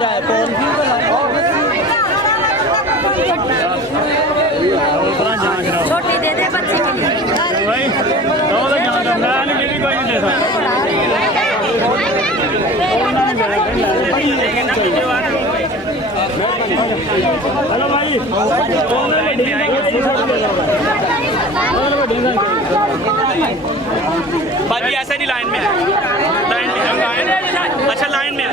रहा है कौन छोटी दे दे बच्चे के लिए भाई तो जान मैं नहीं कोई नहीं दे हेलो भाई भाई ऐसा नहीं लाइन में है अच्छा लाइन में है